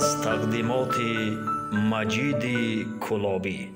از تقدیمات مجید کلابی.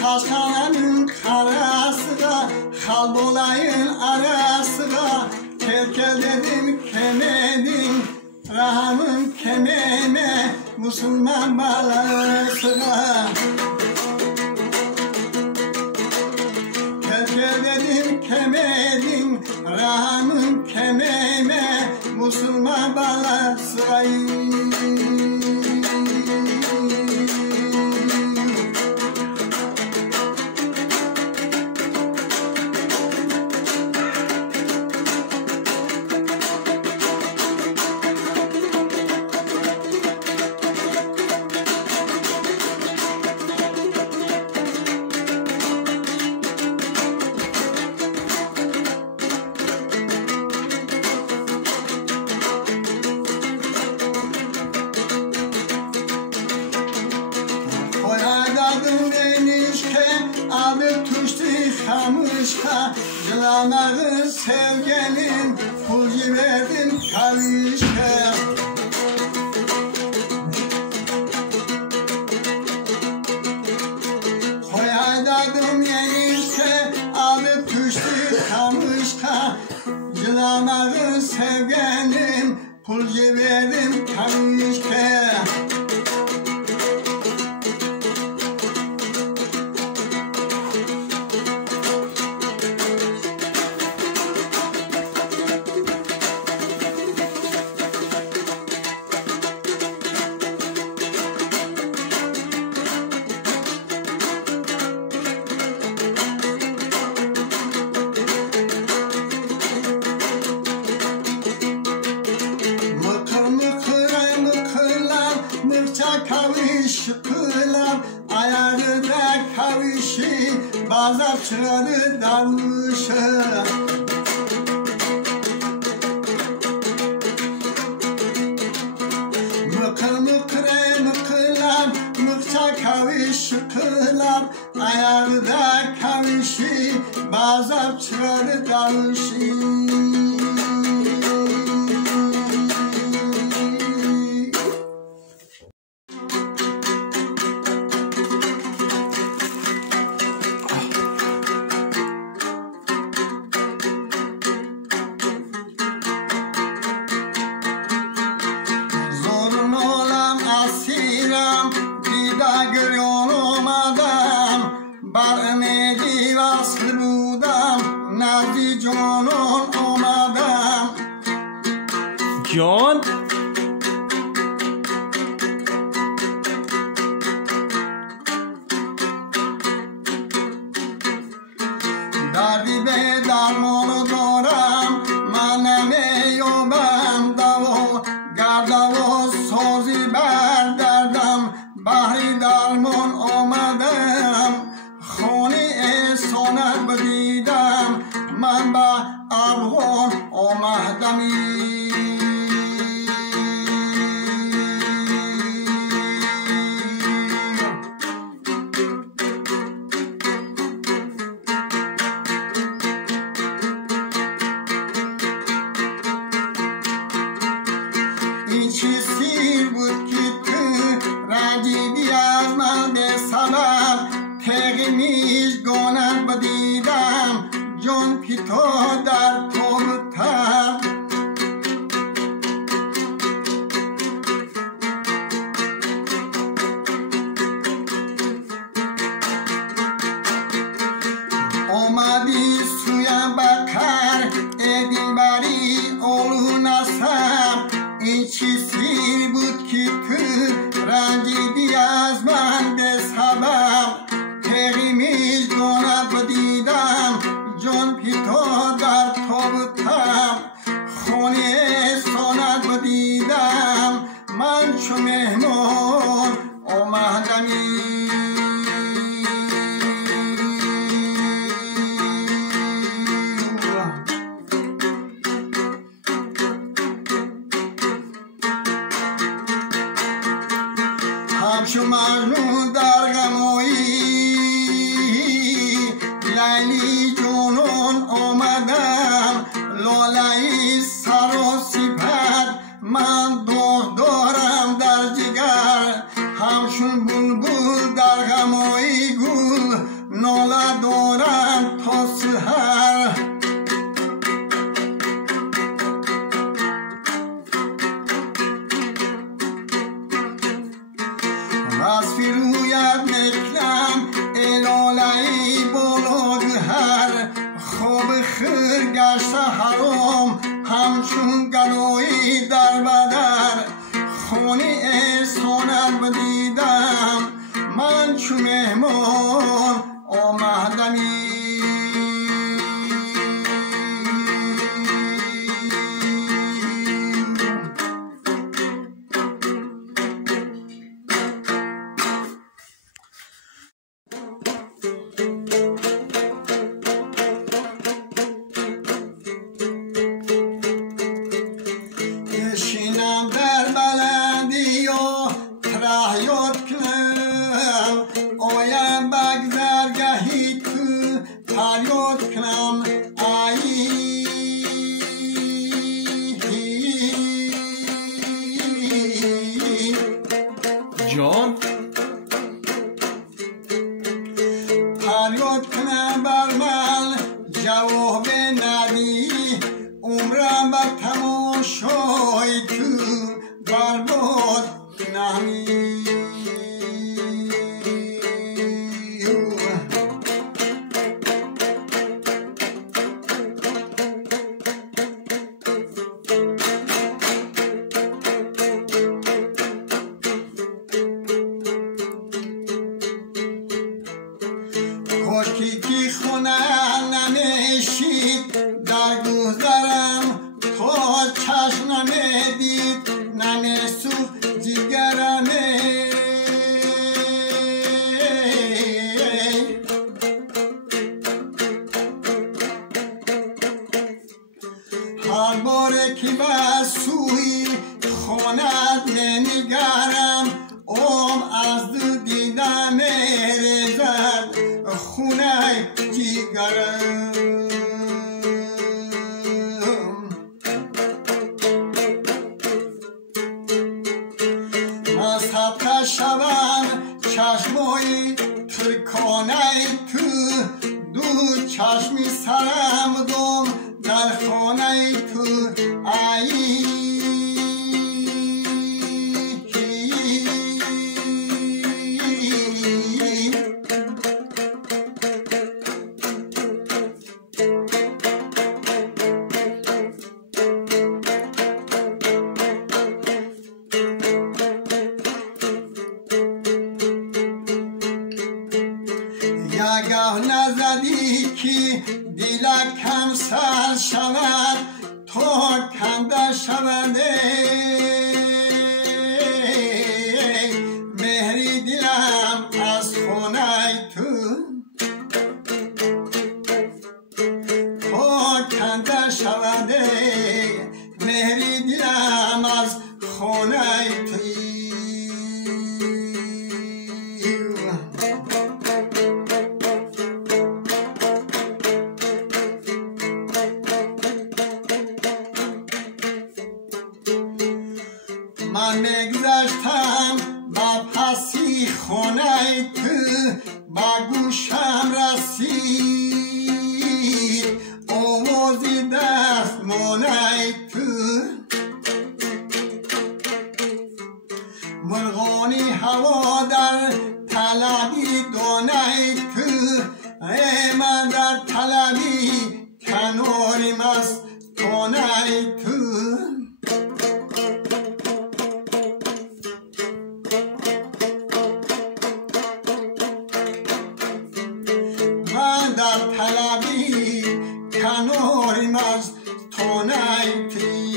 Kaşkanın karasıga, halbolayın arasıga, terkel dedim kemedim, rahamın kememe, Müslüman balasıga. Terkel dedim kemedim, rahamın kememe, Müslüman balasıga. Kamışka, yılanağı sevgelin, pul verdin kavişke. Koyaydadım yenişke, alıp düştü kamışka, yılanağı sevgelin, pul verdin kavişke. Kavuşkular ayarda kavuşi bazapçıları davuşu. Mıkır mıkır mıkırlar mıkça kavuşkular ayarda kavuşi bazapçıları davuşu. جان دردی به درمان دارم من نمیابم دوا گردا و سازی بر دردم بحری درمان آمدم خانه احسانت بدیدم من به افغان آمدمی. میش داند دیدم جان پیتا در تابوتم خانه ساند دیدم من چو مهمان آمدمی همچو مجنون در غمایی لیلی جنون آمدم لاله‌ای سر و صفت من دارم در جگر همچون بلبل در غمایی گل ناله دارم تا سحر از فرویت نکلم الالهی بلادهر خواب خیر گشته حرام همچون گلایی در بدر خانه احسانت بدیدم من چو مهمان آمدمی جان فریاد کنم بر من جواب ندی عمرم بر تماشای تو برباد نمی کاشکی که خونه نمیشید در گذرم تا چشم نمیدید نمیسوخت جگرمه هر باره که به سوی خانت نمیگرم از دو دیدم میرزد خونه جیگرم مذهب شوم چشمای ترکانه تو دو چشمی سرم دوم در خانه تو ای یگه نزدی که دلکم سر شود تا کنده شونده مهری دلم از خانه تو تا کنده شونده مهری دلم از خانه تو در طلبی کناریم از تو نیتی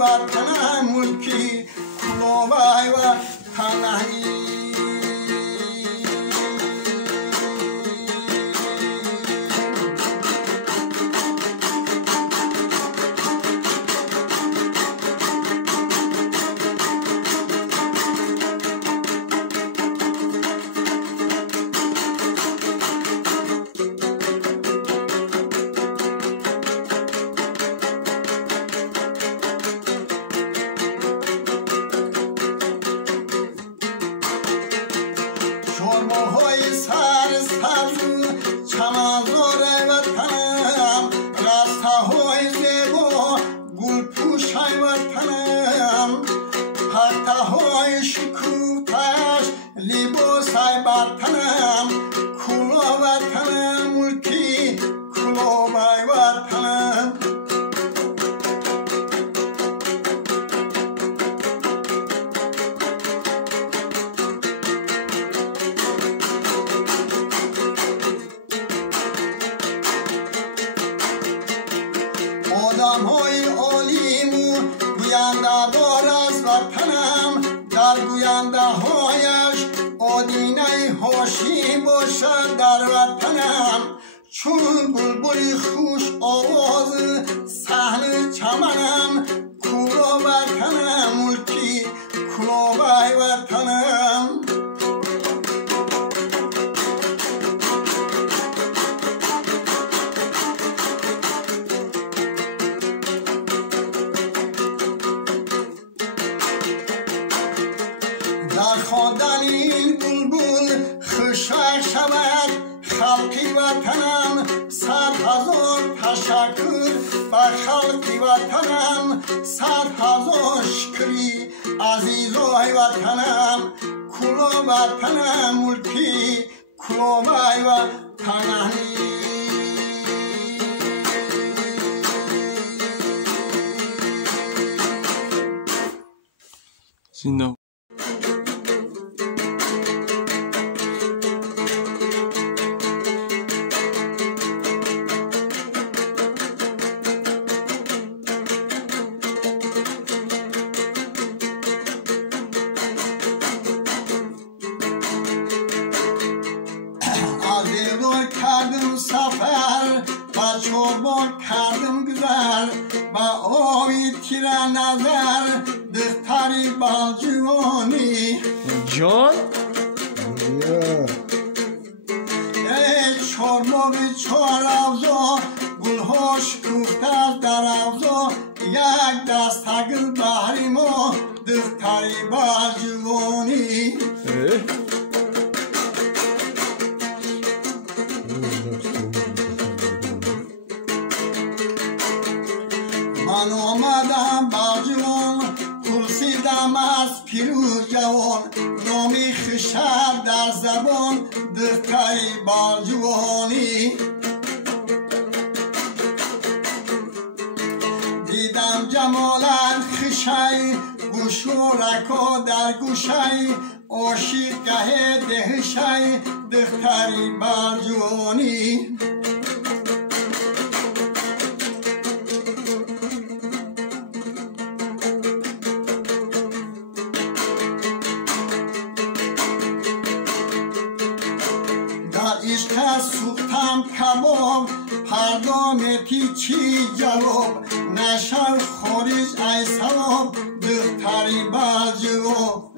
وطنم ملکی کلوبای وطنی شرماهای سر سبز چمنزار وطنم رسته‌های زیبا گل پوشای وطنم پرته‌های شکوفتش لباسای وطنم کلاه وطنم ملکی کلاهبای وطنم آدم‌های عالیم گوینده دار از وطنم در گوینده‌هایش آدینه هاشی باشد در وطنم چون بلبل خوش آواز صحن چمنم کلاه وطنم ملکی کلاهبای وطنم در خواندن این بلبل خوشحال شود خلقی وطنم 100,000 تشکر بر خلقی وطنم 100,000 شکری عزیزای وطنم کلاه وطنم ملکی کلاهبای وطنی زنده کردم سفر و چوبان کردم گذر و آوی تیر نظر دختری بالجوانی جان چارماغی چار افزا گلهاش کوفته در افزا یک دست گل بحری ما دختری بالجوانی من آمدم بالجوان پرسیدم از پیروز جوان نامی خشب در زبان دختری بالجوانی دیدم جمالت خشی گوش و رکا در گوشی عاشقه دهشی دختری بالجوانی عشق سوختم کباب هر دامتی چی جواب نشو خارج ای سواب دختری بر جواب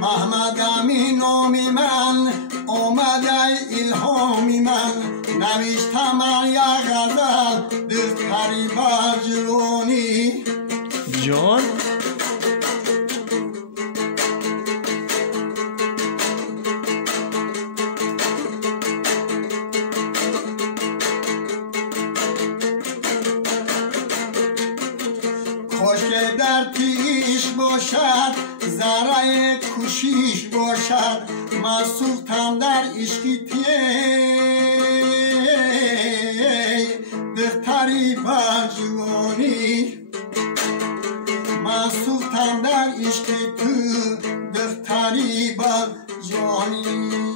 محمد امین نامی من آمده الهامی من نوشتم من یک غزل دختری بر جوانی جان خوش که در پیش باشد ذره کوشش باشد من سوختم در عشقی دختری بر جوانی من سوختم در عشقی تو دختری بر جوانی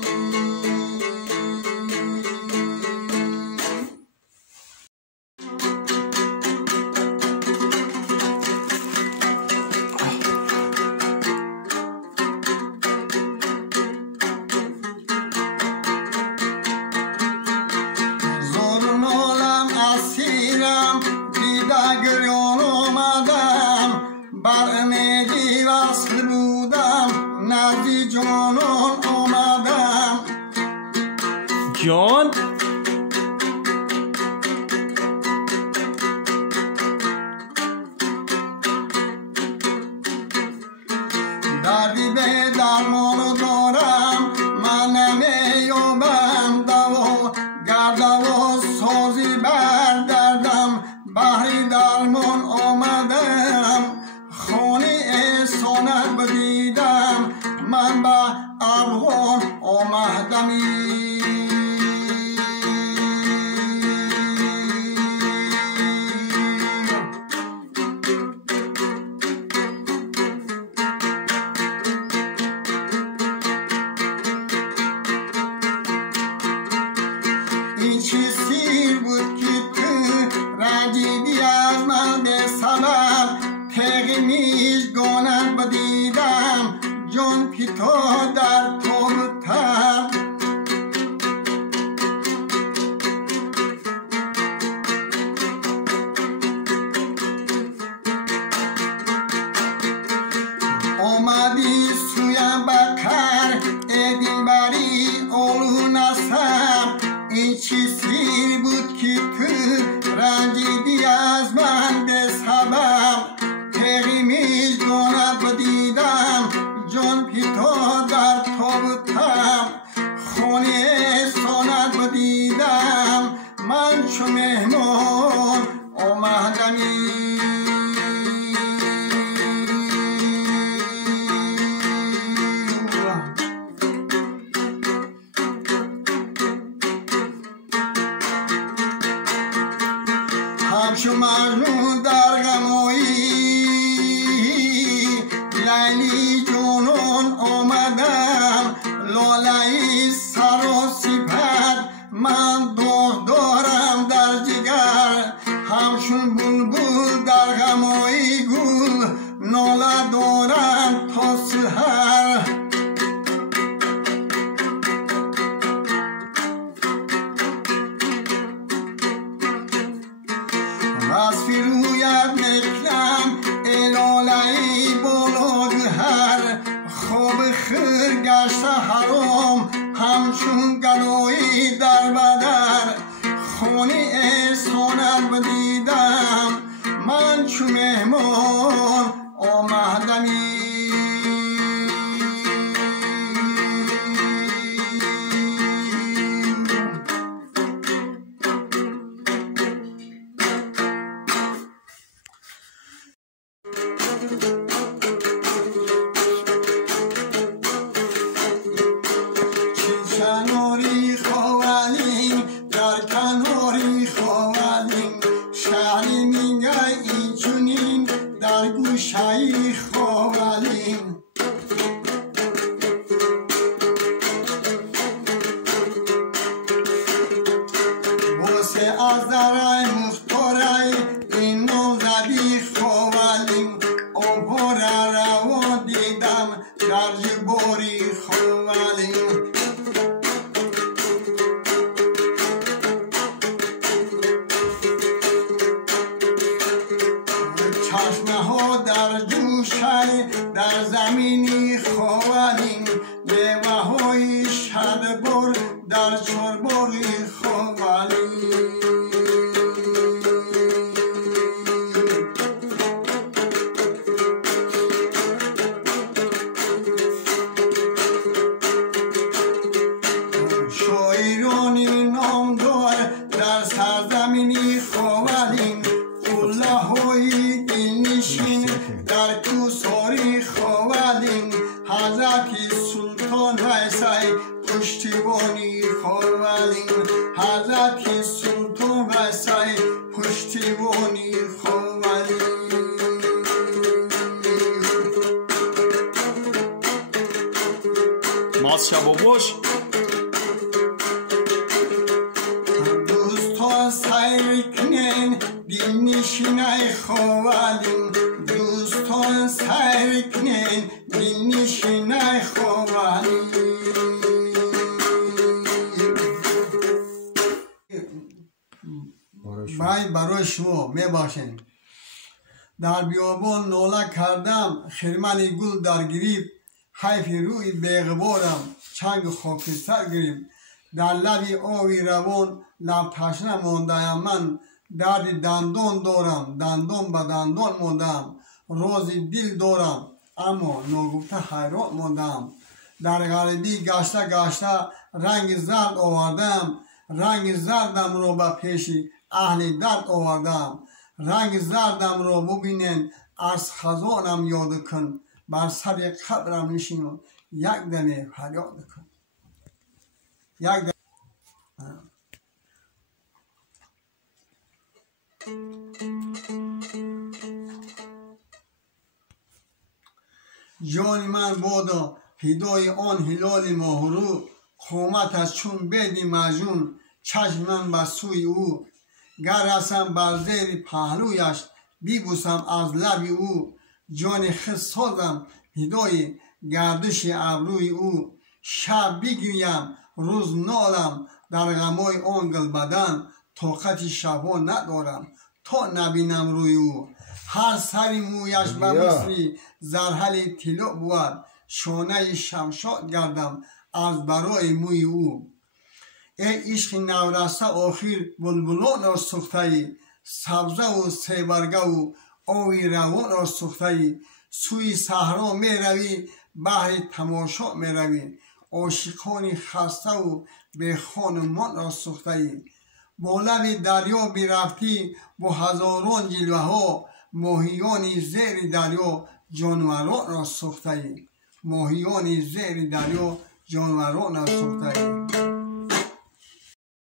گریان آمدم بر امیدی وصل بودم نزدی جانان آمدم جان دردی به درمان دارم من نمیابم دوا گرد و سازی بر دردم بحری درمان آمدم خانه احسانت بدیدم من به افغان آمدمی این چی سیر بود که تو رنجیدی از من به سبب تغی میشگانت بدیدم جان پیتا در تابتر آمدی سویم بکر ای دلبری اولو نسب این چی سیر بود که تو رنجیدی از من به سبب تغی میشگانت بدیدم جان پیتا در تابتم خانه احسانت بدیدم من چو مهمان آمدمی همچو مجنون در غمایی لیلی جانان آمدم لاله سر و صفت من دارم در جگر همچون بلبل در غمایی گل ناله دارم تا سحر از رویت میکنم الالهی بلادهر خواب خیر گشته حرام همچون گلایی در بدر خانه احسانت بدیدم من چو مهمان آمدمی کناری خوالین در کناری چشمه ها در جوشی در زمینی خوالین لیوه های شدبر در چرباغی خوالین شاعرانی نامدار در سرزمینی خوالین قله های دلنشین در کوساری خوالین حضرت سلطان ویسی پشتیبانی خوالین حضرت سلطان ویسی پشتیبانی خوالین ماز شبابوش دوستان سیر کنین دلنشینای خوالین دوستان سیر کنین دلنشینای خوالین باید برای شما میباشین در بیابان ناله کردم خرمن گل در گریب حیف روی بیغبارم چنگ خاکستر گریب در لبی آوی روان لب تشنه مانده‌ام من درد دندان دارم دندان به دندان ماندم راز دل دارم اما ناگفته حیران ماندم در غریبی گشته گشته رنگ زرد آوردم رنگ زردم را به پیش اهل درد آوردم رنگ زردم را ببینین از خزانم یاد کن بر سر قبرم نشین و یک دمه فریاد کن یک دمه جان من بادا فدای آن هلال ماهرو قامتش چون بدی مجنون چشم من به سوی او گر رسم بر زیر پهلویش بیبوسم از لب او جان خود سازم فدای گردش ابروی او شب بگویم روز نالم در غمای آن گل بدن طاقت شبان ندارم تا نبینم روی او هر سری مویش به مثل زرحل طلا بود شانه شمشاد گردم از برای موی او ای عشق نورسته آخر بلبلان را سوخته ای سبزه و سیبرگه و آوی روان را سوخته ای سوی صحرا می روی بحر تماشا می روی عاشقان خسته و به خانمان را سوخته ای با لب دریا برفتی با هزاران جلوه ها ماهیان زیر دریا جانوران را سوخته ای ماهیان زیر دریا جانوران را سوخته ای